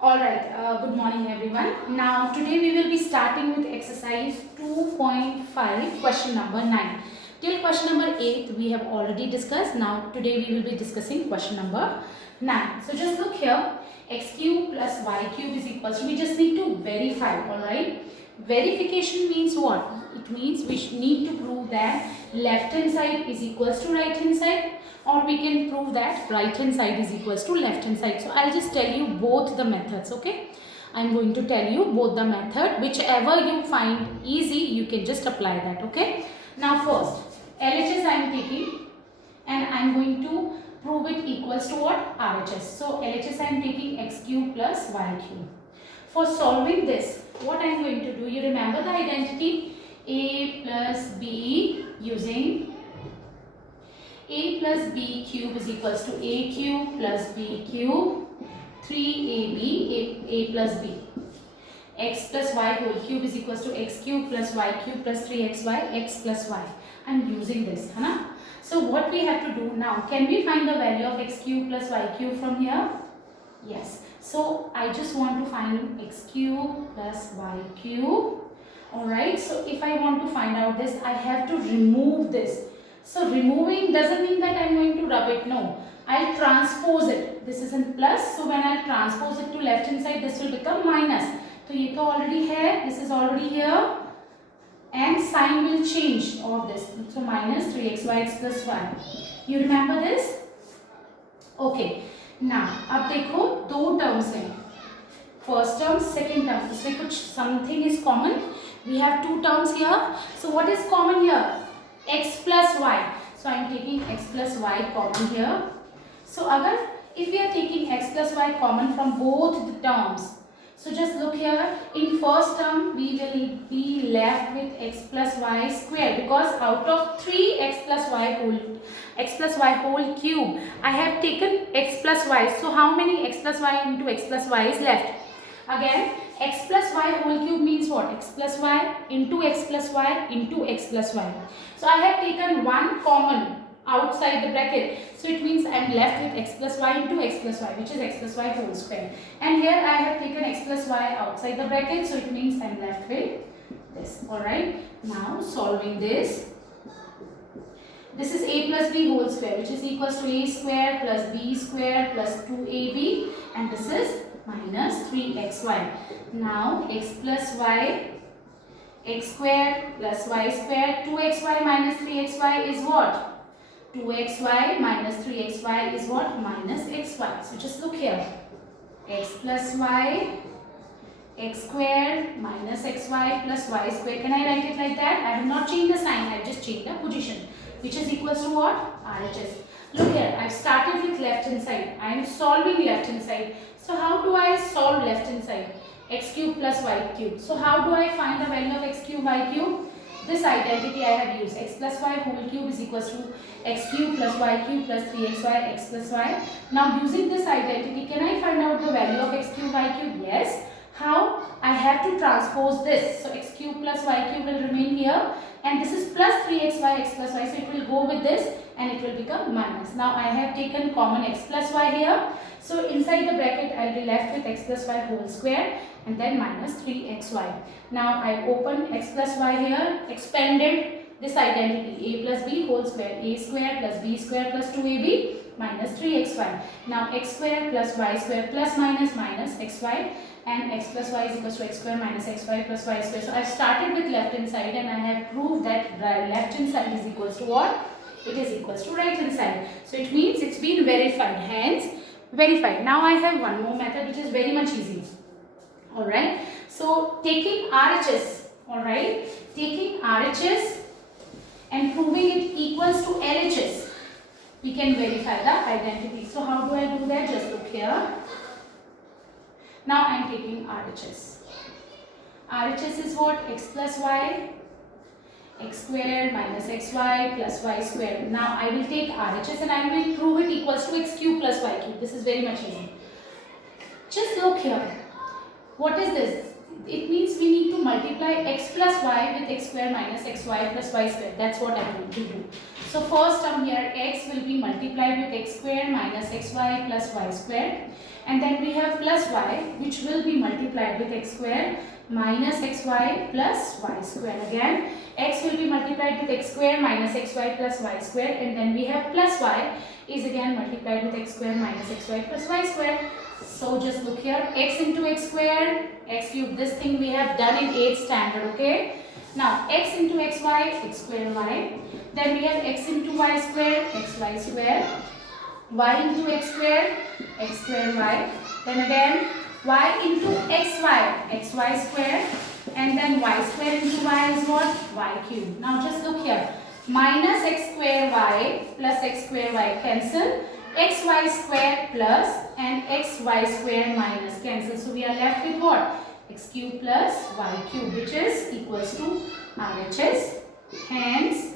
Alright, good morning everyone. Now today we will be starting with exercise 2.5 question number 9. Till question number 8 we have already discussed. Now today we will be discussing question number 9. So just look here, x cube plus y cube is equals to, we just need to verify, alright. Verification means what? It means we need to prove that left hand side is equals to right hand side, or we can prove that right hand side is equals to left hand side. So I'll just tell you both the methods, okay? I'm going to tell you both the method. Whichever you find easy, you can just apply that, okay? Now first, LHS I am taking and I am going to prove it equals to what? RHS. So LHS I am taking x cube plus y cube. For solving this, what I am going to do, you remember the identity a plus b, using a plus b cube is equals to a cube plus b cube, 3ab, a plus b. X plus y whole cube is equals to x cube plus y cube plus 3xy, x plus y. I am using this, है ना? So what we have to do now, can we find the value of x cube plus y cube from here? Yes. So I just want to find x cube plus y cube. Alright, so if I want to find out this, I have to remove this. So removing doesn't mean that I am going to rub it, no. I'll transpose it. This is in plus, so when I'll transpose it to left hand side, this will become minus. So ये तो already है, this is already here, and sign will change of this. So minus 3xy x plus y. You remember this? Okay. Now अब देखो दो terms हैं. First term, second term. इसमें कुछ something is common. We have two terms here. So what is common here? X plus y. So I am taking x plus y common here. So agar if we are taking x plus y common from both the terms, so just look here, in first term we will be left with x plus y square, because out of 3 x plus y whole cube, I have taken x plus y. So how many x plus y into x plus y is left? Again, x plus y whole cube means what? X plus y into x plus y into x plus y. So I have taken one common outside the bracket. So it means I am left with x plus y into x plus y, which is x plus y whole square. And here I have taken x plus y outside the bracket. So it means I am left with this. Alright. Now solving this. This is a plus b whole square, which is equals to a square plus b square plus 2ab. And this is minus 3xy. Now x plus y, x square plus y square, 2xy minus 3xy is what? 2xy minus 3xy is what? Minus xy. So just look here. X plus y, x square minus xy plus y square. Can I write it like that? I have not changed the sign, I have just changed the position. Which is equals to what? RHS. Look here, I have started with left hand side. I am solving left hand side. So how do I solve left hand side? X cube plus y cube. So how do I find the value of x cube, y cube? This identity I have used. X plus y whole cube is equals to x cube plus y cube plus 3xy x plus y. Now using this identity, can I find out the value of x cube, y cube? Yes. How? I have to transpose this. So x cube plus y cube will remain here. And this is plus 3xy x plus y. So it will go with this and it will become minus. Now I have taken common x plus y here. So inside the bracket I will be left with x plus y whole square and then minus 3xy. Now I open x plus y here, expanded this identity, a plus b whole square, a square plus b square plus 2ab minus 3xy. Now x square plus y square plus minus minus xy, and x plus y is equals to x square minus xy plus y square. So I have started with left hand side and I have proved that left hand side is equals to what? It is equals to right hand side. So it means it's been verified, hence verified. Now I have one more method which is very much easy. Alright, so taking RHS, alright, taking RHS and proving it equals to LHS, we can verify the identity. So how do I do that? Just look here. Now I am taking RHS. RHS is what? X plus y, x squared minus xy plus y squared. Now I will take RHS and I will prove it equals to x cube plus y cube. This is very much easy. Just look here. What is this? it means we need to multiply x plus y with x square minus xy plus y square. That's what I'm going to do. So first term here, x will be multiplied with x square minus xy plus y square, and then we have plus y, which will be multiplied with x square minus xy plus y square. Again, x will be multiplied with x square minus xy plus y square, and then we have plus y is again multiplied with x square minus xy plus y square. So just look here, x into x square, x cube, this thing we have done in 8th standard, okay? Now x into xy, x square y, then we have x into y square, xy square, y into x square y, then again y into xy square, and then y square into y is what? Y cube. Now just look here, minus x square y plus x square y cancel, xy square plus and xy square minus cancel. So we are left with what? X cube plus y cube, which is equals to RHS. Hence,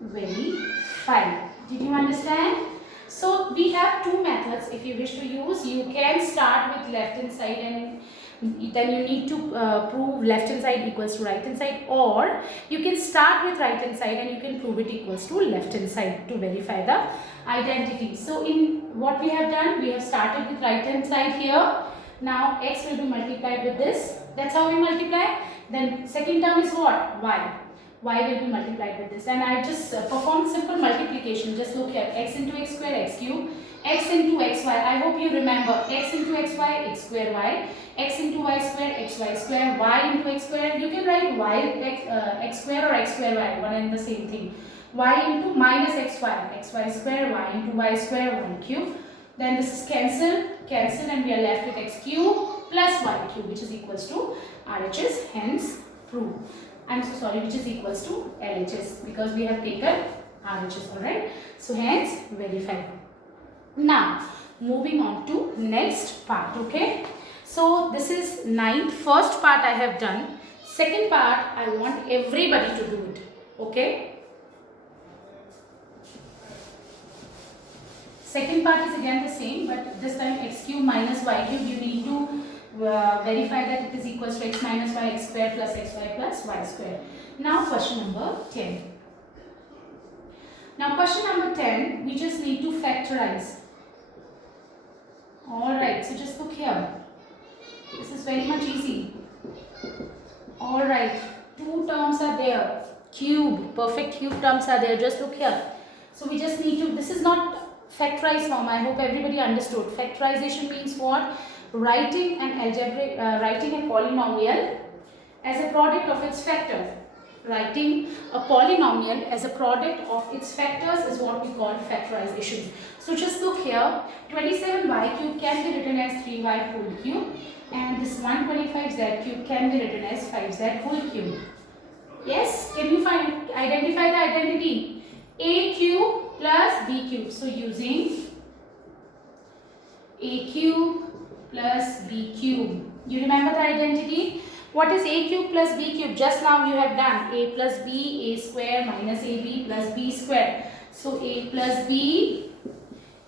very fine. Did you understand? So we have two methods if you wish to use. You can start with left hand side and then you need to prove left hand side equals to right hand side, or you can start with right hand side and you can prove it equals to left hand side to verify the identity. So in what we have done, we have started with right hand side here. Now x will be multiplied with this. That's how we multiply. Then second term is what? Y. Y will be multiplied with this, and I just performed simple multiplication. Just look here, x into x square, x cube, x into xy. I hope you remember x into xy, x square y, x into y square, xy square, y into x square. You can write y x square or x square y, one and the same thing. Y into minus xy, xy square, y into y square, y cube. Then this is cancel, and we are left with x cube plus y cube, which is equals to RHS. Hence, prove. I'm so sorry, which is equals to LHS, because we have taken RHS, alright. So hence, verify. Now, moving on to next part, okay. So this is 9th. First part I have done. Second part, I want everybody to do it, okay. Second part is again the same, but this time x cube minus y cube, you need to verify that it is equals to x minus y, x square plus xy plus y square. Now question number 10. Now question number 10, we just need to factorize. Alright, so just look here. This is very much easy. Alright, two terms are there. Cube, perfect cube terms are there. Just look here. So we just need to, this is not factorized form. I hope everybody understood. Factorization means what? Writing an algebraic, writing a polynomial as a product of its factors. Writing a polynomial as a product of its factors is what we call factorization. So just look here, 27y cube can be written as 3y whole cube, and this 125z cube can be written as 5z whole cube. Yes, can you identify the identity? A cube plus b cube. So using a cube plus b cube. You remember the identity? What is a cube plus b cube? Just now you have done a plus b, a square minus ab plus b square. So a plus b,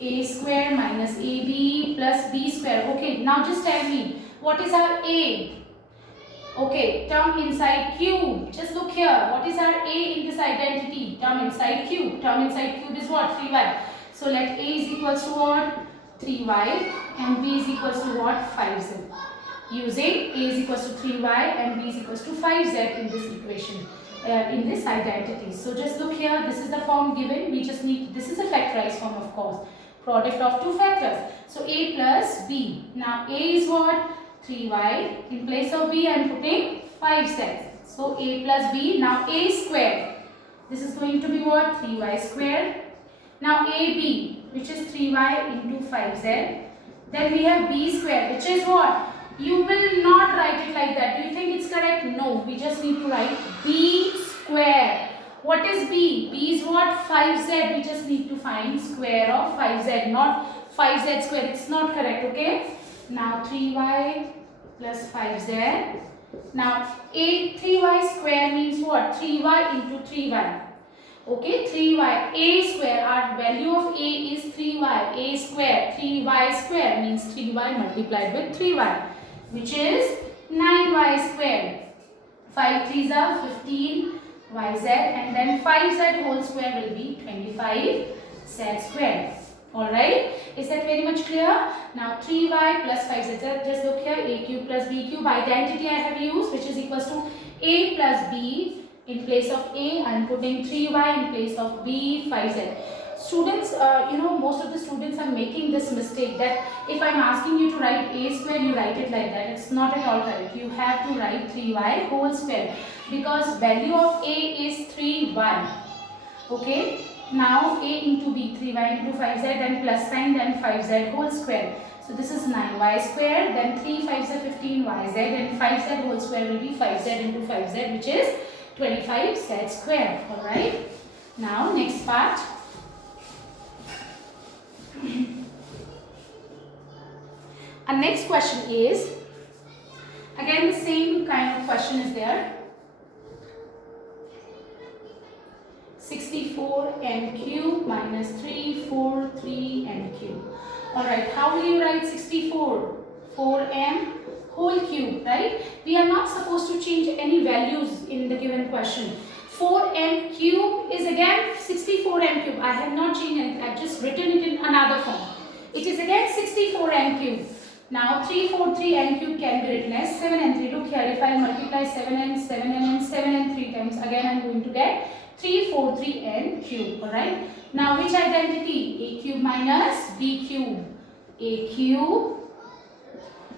a square minus ab plus b square. Okay, now just tell me, what is our a? Okay, term inside cube. Just look here. What is our a in this identity? Term inside cube. Term inside cube is what? 3y. So let a is equals to what? 3y, and b is equals to what? 5z. Using a is equals to 3y and b is equals to 5z in this equation, in this identity. So just look here. This is the form given. We just need, this is a factorized form, of course. Product of two factors. So a plus b. Now a is what? 3y. In place of b I am putting 5z. So a plus b. Now a square. This is going to be what? 3y square. Now ab, which is 3y into 5z. Then we have b square, which is what? You will not write it like that. Do you think it's correct? No. We just need to write b square. What is b? B is what? 5z. We just need to find square of 5z, not 5z square. It's not correct, okay? Now 3y plus 5z. Now 3y square means what? 3y into 3y. Okay, 3y. A square, our value of a is 3y. A square, 3y square means 3y multiplied with 3y, which is 9y square. 5 3s are 15 yz, and then 5z whole square will be 25z square. Alright, is that very much clear? Now 3y plus 5z, just look here, a cube plus b cube, identity I have used, which is equals to a plus b. In place of a, I am putting 3y, in place of b, 5z. Students, most of the students are making this mistake that if I am asking you to write a square, you write it like that. It's not at all correct. You have to write 3y whole square because value of a is 3y. Okay. Now a into b, 3y into 5z, then plus sign, then 5z whole square. So this is 9y square, then 3 5s are 15yz, and 5z whole square will be 5z into 5z, which is 25z square. Alright. Now next part. Our next question is, again the same kind of question is there. 64m cube minus 343m cube. Alright, how will you write 64? 4m whole cube, right? We are not supposed to change any values in the given question. 4m cube is again 64m cube. I have not changed it. I have just written it in another form. It is again 64m cube. Now 343m cube can be written as 7 and 3. Look here, if I multiply 7 and 7 and 7 and 3 times, again I am going to get 343n cube. Alright. Now which identity? A cube minus b cube. A cube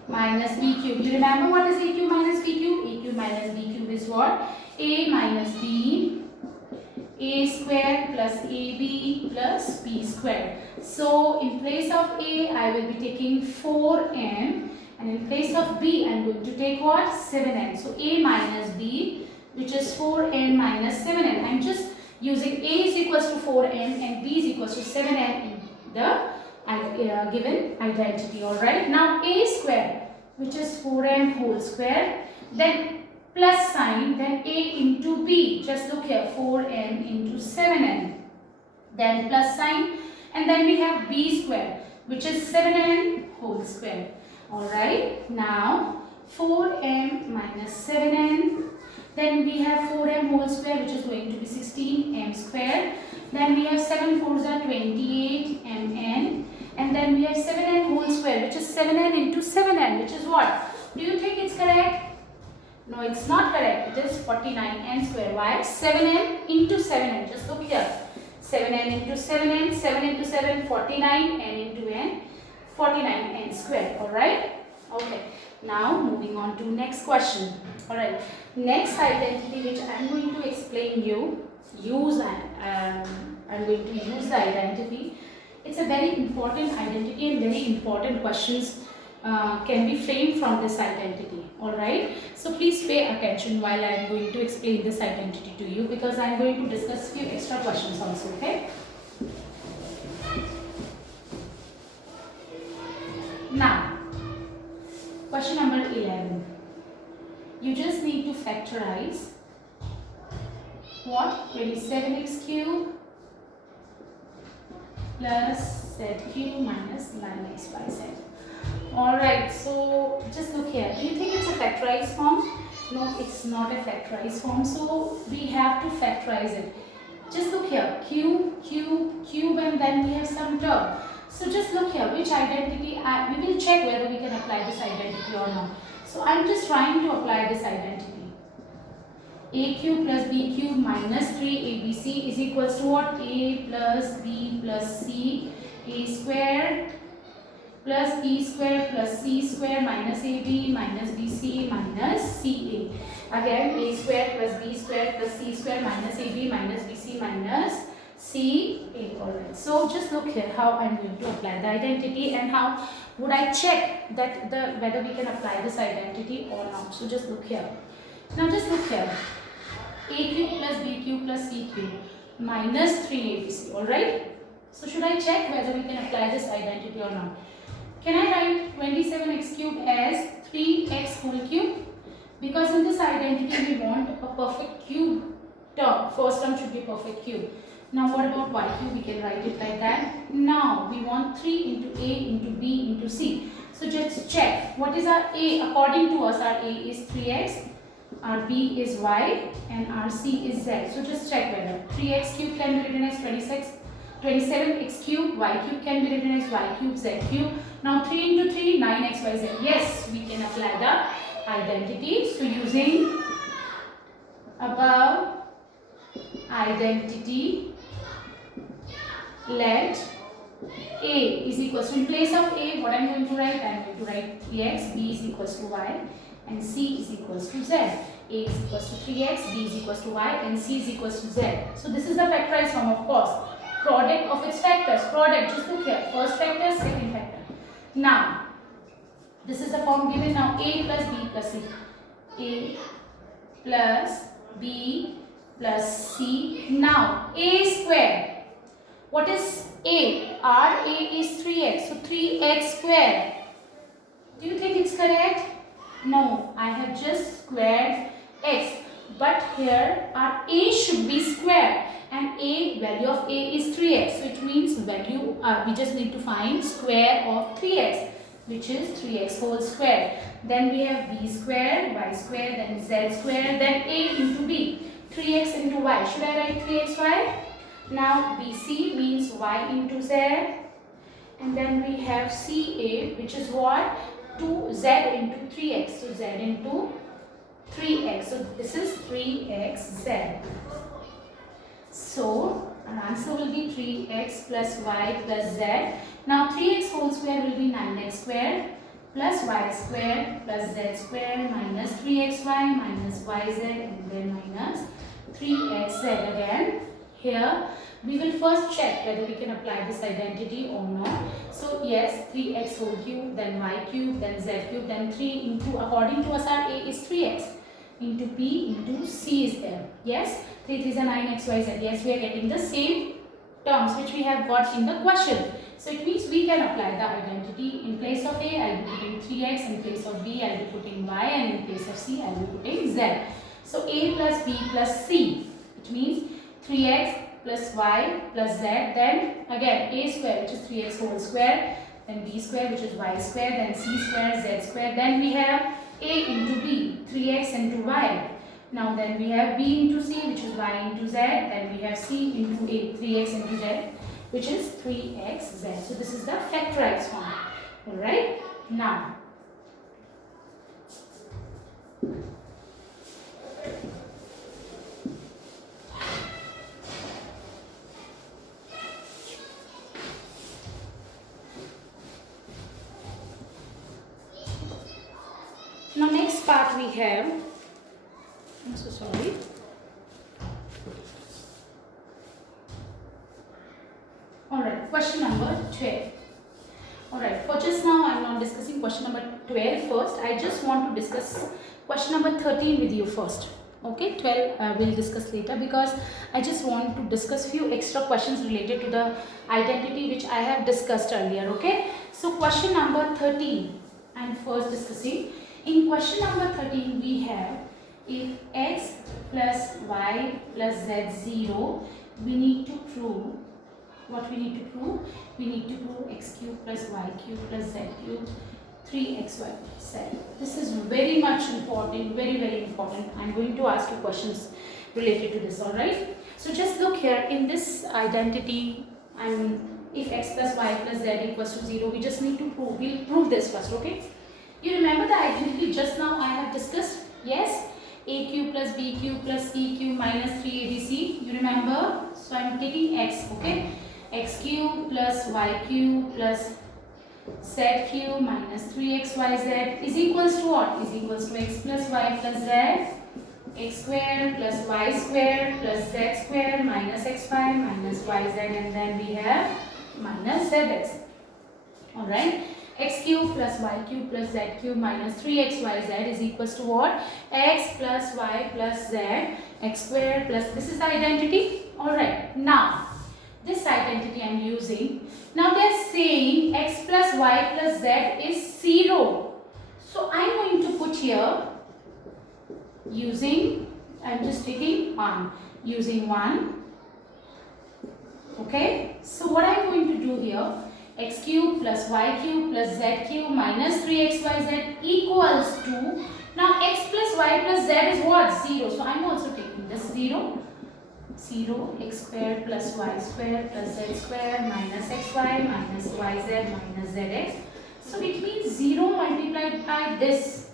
minus b cube. You remember what is a cube minus b cube? A cube minus b cube is what? A minus b, a square plus ab plus b square. So in place of a, I will be taking 4m, and in place of b, I am going to take what? 7n. So a minus b, which is 4n minus 7n. I am just using a is equals to 4m and b is equals to 7n in the given identity. Alright. Now a square, which is 4m whole square, then plus sign, then a into b. Just look here, 4m into 7n. Then plus sign, and then we have b square, which is 7n whole square. Alright. Now 4m minus 7n. Then we have 4m whole square, which is going to be 16m square. Then we have 7 4s are 28mn. And then we have 7n whole square, which is 7n into 7n, which is what? Do you think it's correct? No, it's not correct. It is 49n square. Why? 7n into 7n. Just look here. 7n into 7n, 7 into 7, 49, n into n, 49n square. Alright? Okay. Now moving on to next question. Alright. Next identity which I am going to explain you. I am going to use the identity. It's a very important identity and very important questions can be framed from this identity. Alright. So please pay attention while I am going to explain this identity to you, because I am going to discuss few extra questions also. Okay. Now, question number 11. You just need to factorize what? 27x cube plus z cube minus 9xyz. Alright, so just look here. Do you think it's a factorized form? No, it's not a factorized form. So we have to factorize it. Just look here. Cube, cube, cube, and then we have some term. So just look here. Which identity? We will check whether we can apply this identity or not. So I'm just trying to apply this identity. A cube plus b cube minus 3abc is equals to what? A plus b plus c, a square plus b square plus c square minus ab minus bc minus ca. Again, a square plus b square plus c square minus ab minus bc minus ca. Alright. So just look here how I'm going to apply the identity and how would I check that whether we can apply this identity or not. So just look here. Now just look here. A cube plus b cube plus c cube minus 3abc. Alright. So should I check whether we can apply this identity or not? Can I write 27x cube as 3x whole cube? Because in this identity we want a perfect cube term. First term should be perfect cube. Now what about y cube? We can write it like that. Now we want 3 into a into b into c. So just check what is our a. According to us, our a is 3x, our b is y, and our c is z. So just check whether 3x cube can be written as 27x cube, y cube can be written as y cube, z cube. Now 3 into 3, 9x, y, z. Yes, we can apply the identity. So using above identity, let a is equals to, in place of a, what I am going to write? I am going to write 3x, b is equals to y, and c is equals to z. A is equals to 3x, b is equals to y, and c is equals to z. So this is the factorized form, of course. Product of its factors. Product, just look here. First factor, second factor. Now, this is the form given. Now, a plus b plus c. A plus b plus c. Now, a square. What is a? Our a is 3x. So 3x square. Do you think it's correct? No, I have just squared x. But here our a should be square. And a, value of a is 3x. So it means value, we just need to find square of 3x, which is 3x whole square. Then we have b square, y square, then z square, then a into b. 3x into y. Should I write 3xy? Now BC means y into z, and then we have CA, which is what? 2z into 3x. So z into 3x. So this is 3xz. So our answer will be 3x plus y plus z. Now 3x whole square will be 9x square plus y square plus z square minus 3xy minus yz, and then minus 3xz again. Here we will first check whether we can apply this identity or not. So yes, 3x whole cube, then y cube, then z cube, then 3 into, according to us our a is 3x, into b into c is there. Yes, 3 3 is a 9x, y, z. Yes, we are getting the same terms which we have got in the question. So it means we can apply the identity. In place of a, I will be putting 3x, in place of b, I will be putting y, and in place of c, I will be putting z. So a plus b plus c, which means 3x plus y plus z, then again a square, which is 3x whole square, then b square, which is y square, then c square, z square, then we have a into b, 3x into y. Now then we have b into c, which is y into z, then we have c into a, 3x into z, which is 3xz. So this is the factorized form. Alright, now next part we have, I'm so sorry. Alright, question number 12. Alright, for just now I am not discussing question number 12 first. I just want to discuss question number 13 with you first. Okay, 12 we'll discuss later, because I just want to discuss few extra questions related to the identity which I have discussed earlier. Okay, so question number 13 I am first discussing. In question number 13 we have, if x plus y plus z 0, we need to prove, what we need to prove? We need to prove x cube plus y cube plus z cube 3xy z. This is very much important, very important. I am going to ask you questions related to this, alright? So just look here in this identity, if x plus y plus z equals to 0, we just need to prove, we'll prove this first, okay? You remember the identity just now I have discussed? Yes? A cube plus b cube plus c cube minus 3abc. You remember? So I am taking x, okay? X cube plus y cube plus z cube minus 3xyz is equals to what? Is equals to x plus y plus z, x square plus y square plus z square minus xy minus yz, and then we have minus zx. Alright? X cube plus y cube plus z cube minus 3xyz is equals to what? X plus y plus z, x square plus, this is the identity. Alright, now this identity I am using. Now they are saying x plus y plus z is 0. So I am going to put here using, I am just taking 1. Using 1, Okay, so what I'm going to do here, x cube plus y cube plus z cube minus 3xyz equals to, now x plus y plus z is what? 0. So I'm also taking this 0. 0 x squared plus y squared plus z squared minus xy minus yz minus zx. So it means 0 multiplied by this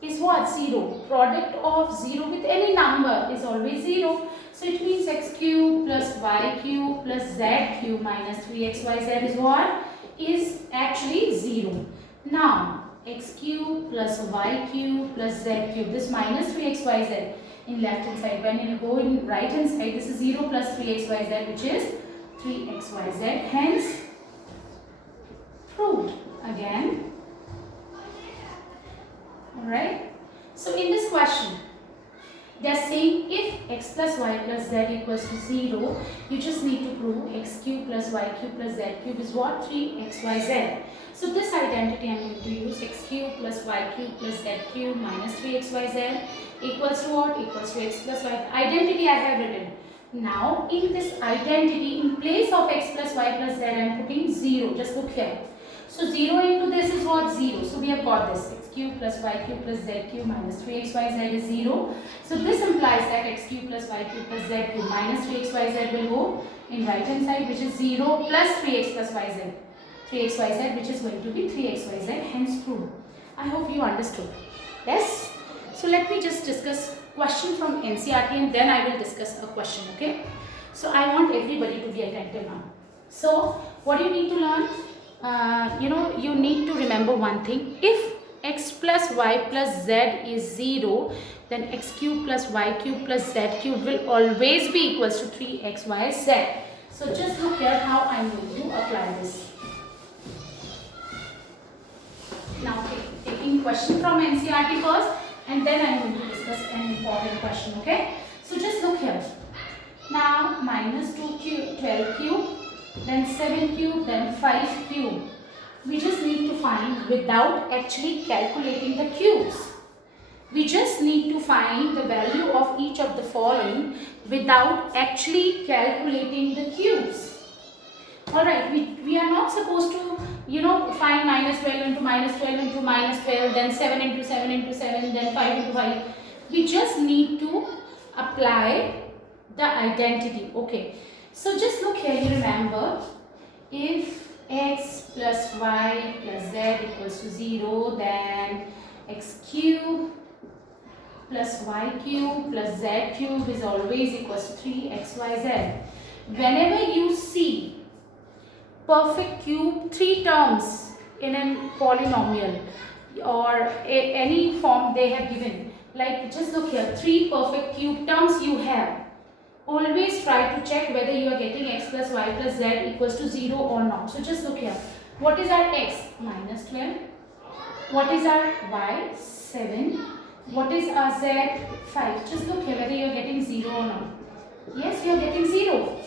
is what? 0. Product of 0 with any number is always 0. So it means x cube plus y cube plus z cube minus 3xyz is what? Is actually 0. Now x cube plus y cube plus z cube, this minus 3xyz in left hand side. When you go in right hand side, this is 0 plus 3xyz, which is 3xyz. Hence, proved again. Alright. So in this question, they are saying if x plus y plus z equals to 0, you just need to prove x cube plus y cube plus z cube is what? 3xyz. So this identity I am going to use, x cube plus y cube plus z cube minus 3xyz equals to what? Equals to x plus y. Identity I have written. Now in this identity, in place of x plus y plus z, I am putting 0. Just look here. So 0 into this is what? 0. So we have got this, x cube plus y cube plus z cube minus 3xyz is 0. So this implies that x cube plus y cube plus z cube minus 3xyz will go in right hand side, which is 0 plus 3x plus yz. 3xyz, which is going to be 3xyz, hence proved. I hope you understood. Yes? So let me just discuss question from NCERT and then I will discuss a question, okay? So I want everybody to be attentive now. So what do you need to learn? You need to remember one thing. If x plus y plus z is 0, then x cube plus y cube plus z cube will always be equals to 3xyz. So just look here how I am going to apply this. Now taking question from NCERT first and then I am going to discuss an important question, okay? So just look here. Now minus 2 cube, 12 cube, then 7 cube, then 5 cube. We just need to find without actually calculating the cubes. We just need to find the value of each of the following without actually calculating the cubes. Alright, we are not supposed to, find minus 12 into minus 12 into minus 12, then 7 into 7 into 7, then 5 into 5. We just need to apply the identity. Okay. So just look here, you remember, if x plus y plus z equals to 0, then x cube plus y cube plus z cube is always equals to 3xyz. Whenever you see perfect cube 3 terms in a polynomial or any form they have given, like just look here, 3 perfect cube terms you have, always try to check whether you are getting x plus y plus z equals to 0 or not. So just look here. What is our x? Minus 12. What is our y? 7. What is our z? 5. Just look here whether you are getting 0 or not. Yes, you are getting 0.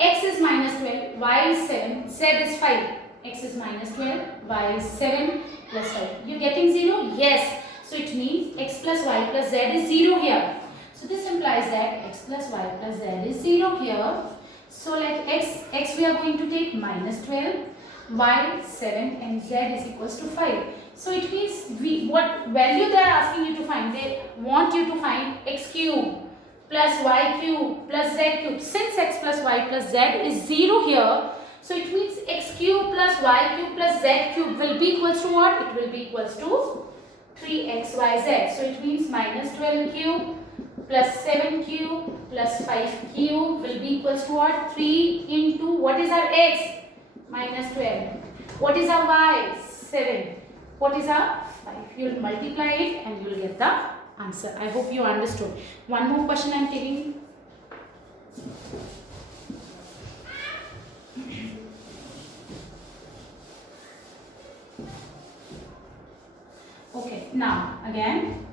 X is minus 12, y is 7, z is 5. X is minus 12, y is 7 plus 5. You getting 0? Yes. So it means x plus y plus z is 0 here. So this implies that x plus y plus z is 0 here. So let x we are going to take minus 12, y 7 and z is equals to 5. So it means what value they are asking you to find? They want you to find x cube plus y cube plus z cube. Since x plus y plus z is 0 here, so it means x cube plus y cube plus z cube will be equals to what? It will be equals to 3xyz. So it means minus 12 cube plus 7 cube plus 5 cube will be equals to what? 3 into what is our x? Minus 12. What is our y? 7. What is our 5? You will multiply it and you will get the answer. I hope you understood. One more question I am taking. Okay, now again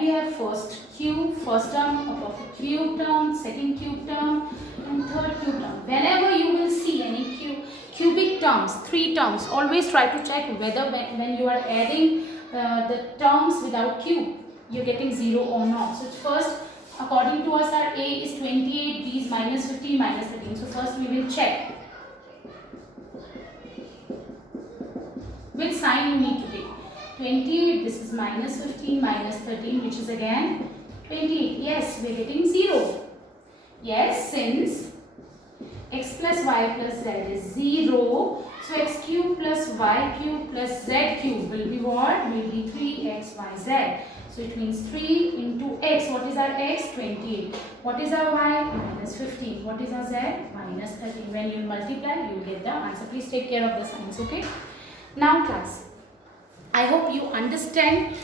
we have first term, a perfect cube term, second cube term and third cube term. Whenever you will see any cubic terms, 3 terms, always try to check whether when you are adding the terms without cube, you're getting 0 or not. So first according to us our A is 28, B is minus 15, minus 13. So first we will check which sign you need to take. 28, this is minus 15, minus 13, which is again 28. Yes, we are getting 0. Yes, since x plus y plus z is 0, so x cube plus y cube plus z cube will be what? Will be 3xyz. So it means 3 into x. What is our x? 28. What is our y? Minus 15. What is our z? Minus 13. When you multiply, you will get the answer. Please take care of the signs, okay? Now class, I hope you understand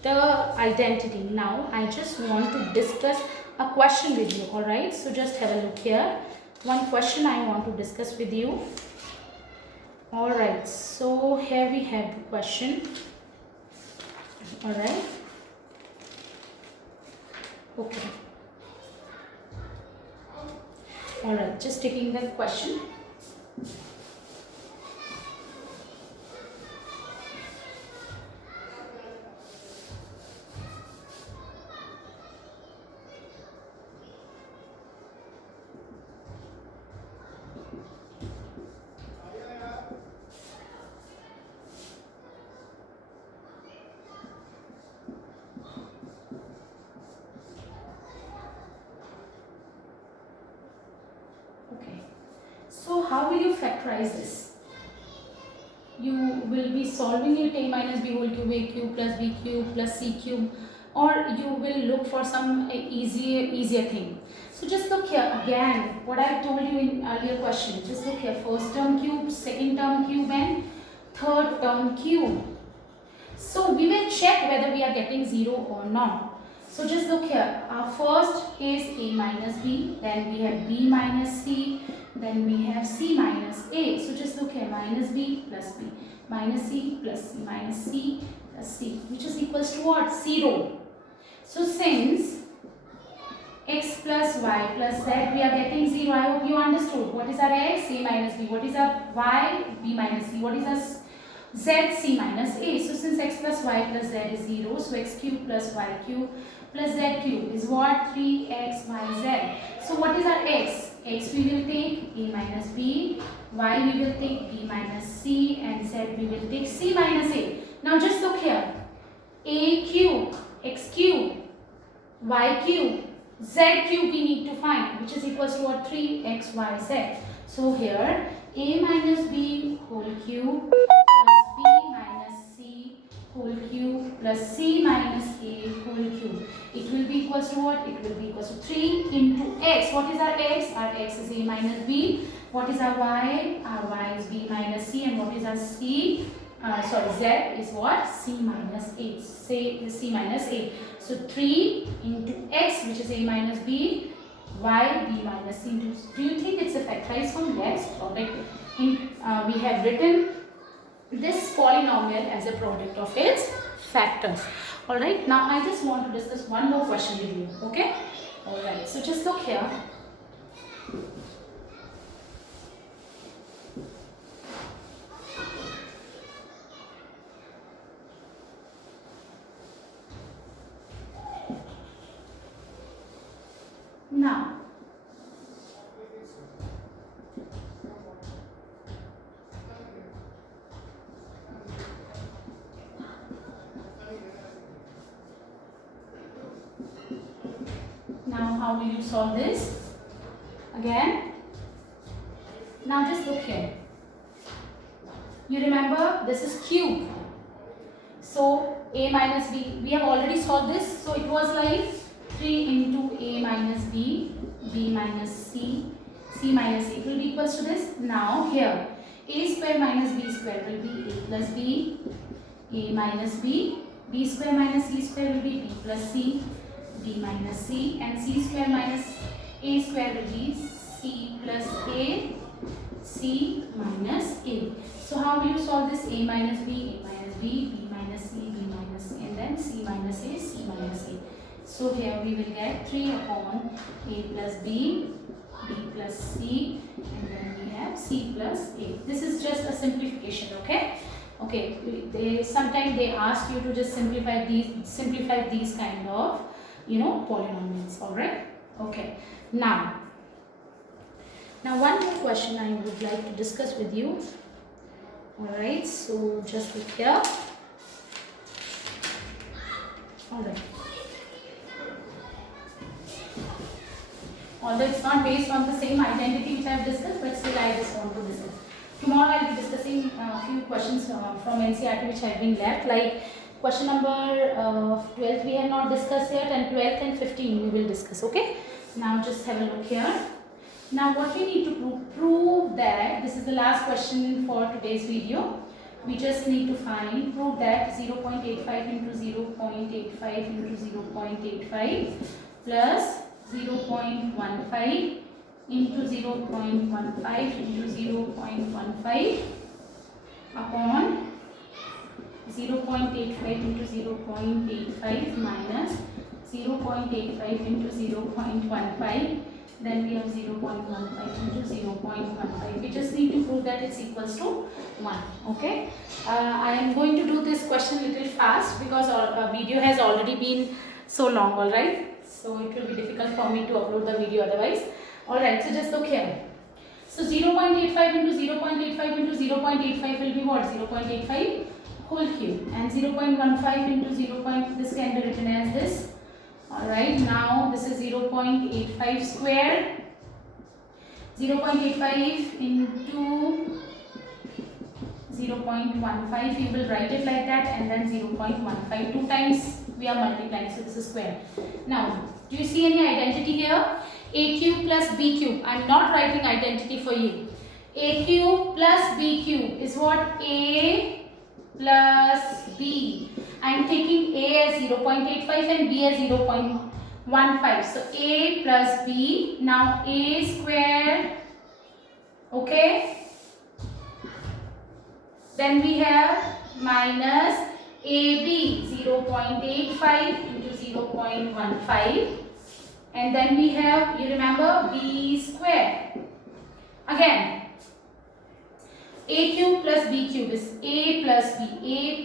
the identity. Now I just want to discuss a question with you, alright? So just have a look here. One question I want to discuss with you. Alright, so here we have the question. Alright. Okay. Alright, just taking the question. So how will you factorize this? You will be solving it a minus b whole cube, a cube plus b cube plus c cube, or you will look for some easier thing. So just look here again what I told you in earlier question. Just look here, first term cube, second term cube and third term cube. So we will check whether we are getting 0 or not. So just look here, our first is a minus b, then we have b minus c, then we have c minus a. So just look here, minus b plus b, minus c plus c, minus c plus c, which is equals to what? 0. So since x plus y plus z, we are getting 0. I hope you understood. What is our x? A minus b. What is our y? B minus c. What is our z? C minus a. So since x plus y plus z is 0, so x cube plus y cube plus z cube is what? 3xyz. So what is our x? X we will take a minus b, y we will take b minus c, and z we will take c minus a. Now just look here, a cube, x cube, y cube, z cube we need to find, which is equals to what? 3xyz. So here a minus b whole cube plus b minus c whole cube plus c minus a whole cube. It will be equals to what? It will be equals to 3 into x. What is our x? Our x is a minus b. What is our y? Our y is b minus c. And what is our c? Z is what? C minus a. Say c minus a. So 3 into x, which is a minus b, y, b minus c into. Do you think it's a factorized form? Yes. Alright. We have written this polynomial as a product of its factors. Alright, now I just want to discuss one more question with you. Okay? Alright, so just look here. Now, how will you solve this? Again, now just look here. You remember this is cube. So a minus b, we have already solved this. So it was like 3 into a minus b, b minus c, c minus a. It will be equals to this. Now here, a square minus b square will be a plus b, a minus b, b square minus c square will be b plus c, b minus c, and c square minus a square will be c plus a, c minus a. So how will you solve this? A minus b, b minus c, b minus c, and then c minus a, c minus a. So here we will get 3 upon a plus b, b plus c, and then we have c plus a. This is just a simplification, okay? Okay, sometimes they ask you to just simplify these kind of polynomials. All right. Okay. Now one more question I would like to discuss with you. All right. So just look here. All right. Although it's not based on the same identity which I have discussed, but still I just want to discuss. Tomorrow I will be discussing a few questions from NCERT which have been left, like question number 12 we have not discussed yet, and 12th and 15 we will discuss. Okay. Now just have a look here. Now what we need to prove that, this is the last question for today's video. We just need to prove that 0.85 into 0.85 into 0.85 plus 0.15 into 0.15 into 0.15 upon 0.85 into 0.85 minus 0.85 into 0.15, then we have 0.15 into 0.15. We just need to prove that it's equals to 1. Okay. I am going to do this question a little fast because our video has already been so long, alright. So it will be difficult for me to upload the video otherwise. Alright, so just look here. So 0.85 into 0.85 into 0.85 will be what? 0.85 whole cube, and 0.15 into 0. This can be written as this. Alright, now this is 0.85 square. 0.85 into 0.15, you will write it like that, and then 0.15 2 times we are multiplying, so this is square. Now, do you see any identity here? A cube plus B cube. I am not writing identity for you. A cube plus B cube is what? A plus B. I am taking A as 0.85 and B as 0.15. So A plus B. Now A square. Okay. Then we have minus AB 0.85 into 0.15, and then we have, you remember, B square. Again, A cube plus B cube is A plus B,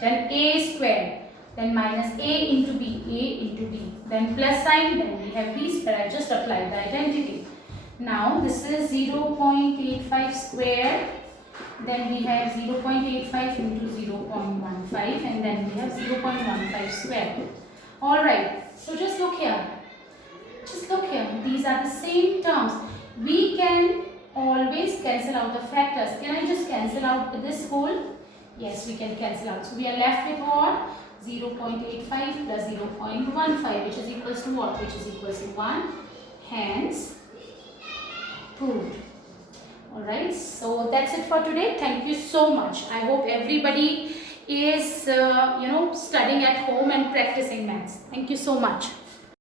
then A square, then minus A into B, then plus sign, then we have B square. I just applied the identity. Now this is 0.85 square. Then we have 0.85 into 0.15, and then we have 0.15 square. Alright, so just look here. These are the same terms. We can always cancel out the factors. Can I just cancel out this whole? Yes, we can cancel out. So we are left with what? 0.85 plus 0.15, which is equals to what? Which is equals to 1. Hence, proved. Alright, so that's it for today. Thank you so much. I hope everybody is studying at home and practicing maths. Thank you so much.